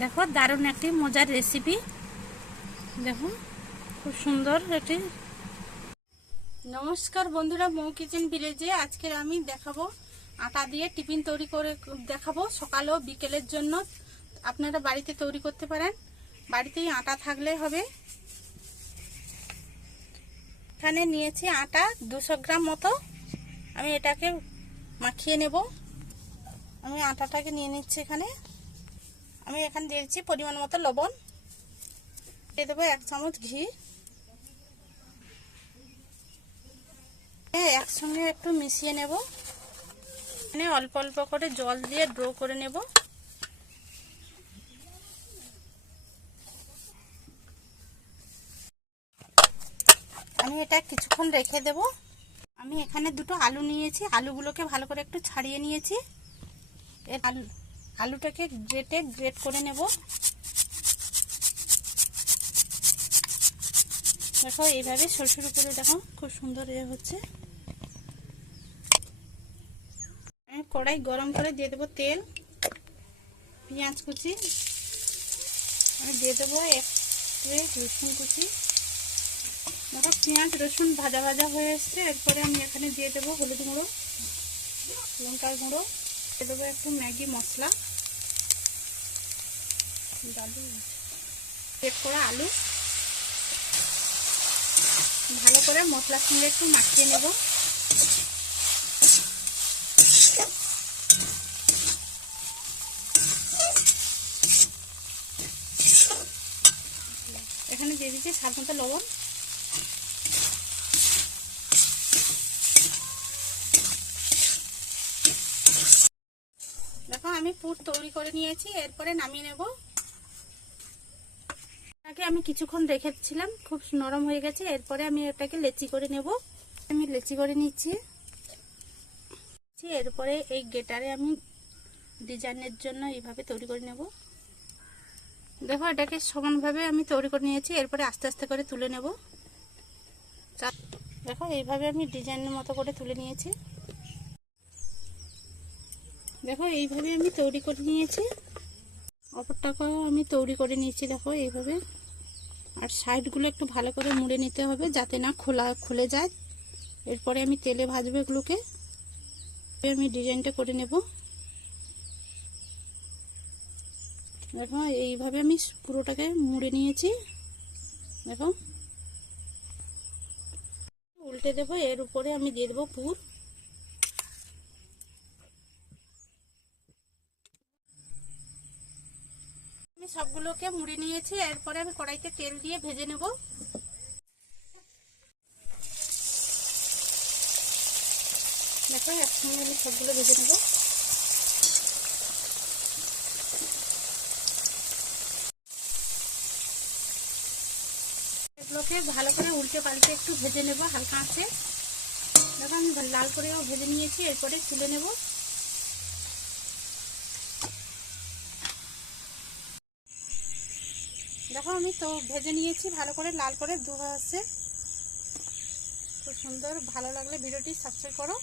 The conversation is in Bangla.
দেখো, দারুণ একটি মজার রেসিপি দেখো, খুব সুন্দর একটি নমস্কার বন্ধুরা, মৌ কিচেন ভিলেজে। আজকের আমি দেখাবো আটা দিয়ে টিফিন তৈরি করে দেখাবো সকাল ও বিকেলের জন্য। আপনারা বাড়িতে তৈরি করতে পারেন। বাড়িতেই আটা থাকলে হবে। এখানে নিয়েছি আটা দুশো গ্রাম মতো। আমি এটাকে মাখিয়ে নেব। আমি আটাটাকে নিয়ে নিচ্ছি এখানে। আমি এখানে দিয়েছি পরিমাণ মতো লবণ। দিয়ে দেবো এক চামচ ঘি। একসঙ্গে একটু মিশিয়ে নেব। এখানে অল্প অল্প করে জল দিয়ে ড্রো করে নেব। আমি এটা কিছুক্ষণ রেখে দেব। আমি এখানে দুটো আলু নিয়েছি। আলুগুলোকে ভালো করে একটু ছাড়িয়ে নিয়েছি। এর আলু আলুটাকে গ্রেটে গ্রেট করে নেব। দেখো, এইভাবে সরু সরু করে দেখো, খুব সুন্দর এ হচ্ছে। কড়াই গরম করে দিয়ে দেবো তেল, পেঁয়াজ কুচি, আমি দিয়ে দেবো এক প্লেট রসুন কুচি। দেখো, পেঁয়াজ, রসুন ভাজা ভাজা হয়ে এসছে, এরপরে আমি এখানে দিয়ে দেবো হলুদ গুঁড়ো, লঙ্কার গুঁড়ো। দেবো একটু ম্যাগি মশলা। পেট করা আলু। ভালো করে মশলার সঙ্গে একটু মাখিয়ে নেব। এখানে দিয়ে দিচ্ছি স্বাদ মতো লবণ। দেখো, আমি পুর তৈরি করে নিয়েছি, এরপরে নামিয়ে নেব। আগে আমি কিছুক্ষণ রেখেছিলাম, খুব নরম হয়ে গেছে, এরপরে আমি এটাকে লেচি করে নেব। আমি লেচি করে নিচ্ছি। এরপরে এই গেটারে আমি ডিজাইনের জন্য এইভাবে তৈরি করে নেব। দেখো, এটাকে সমানভাবে আমি তৈরি করে নিয়েছি, এরপরে আস্তে আস্তে করে তুলে নেব। দেখো, এইভাবে আমি ডিজাইনের মতো করে তুলে নিয়েছি। দেখো, এইভাবে আমি তৈরি করে নিয়েছি। অপরটাকেও আমি তৈরি করে নিয়েছি, দেখো, এইভাবে। আর সাইডগুলো একটু ভালো করে মুড়ে নিতে হবে যাতে না খোলা, খুলে যায়। এরপরে আমি তেলে ভাজবো এগুলোকে। আমি ডিজাইনটা করে নেব। দেখো, এইভাবে আমি পুরোটাকে মুড়ে নিয়েছি। দেখো। উল্টে দেবো, এর উপরে আমি দিয়ে দেবো পুর। আমি সবগুলোকে মুড়ে নিয়েছি, এরপরে আমি কড়াইতে তেল দিয়ে ভেজে নেব। দেখো, একসঙ্গে আমি সবগুলো ভেজে নেব। এগুলোকে ভালো করে উল্টে পাল্টে একটু ভেজে নেব, হালকা আছে। দেখো, আমি লাল করেও ভেজে নিয়েছি, এরপরে তুলে নেব। দেখো আমি তো ভেজে নিয়েছি, ভালো করে লাল করে ধোয়া আছে। খুব সুন্দর, ভালো লাগলে ভিডিওটি সাবস্ক্রাইব করো।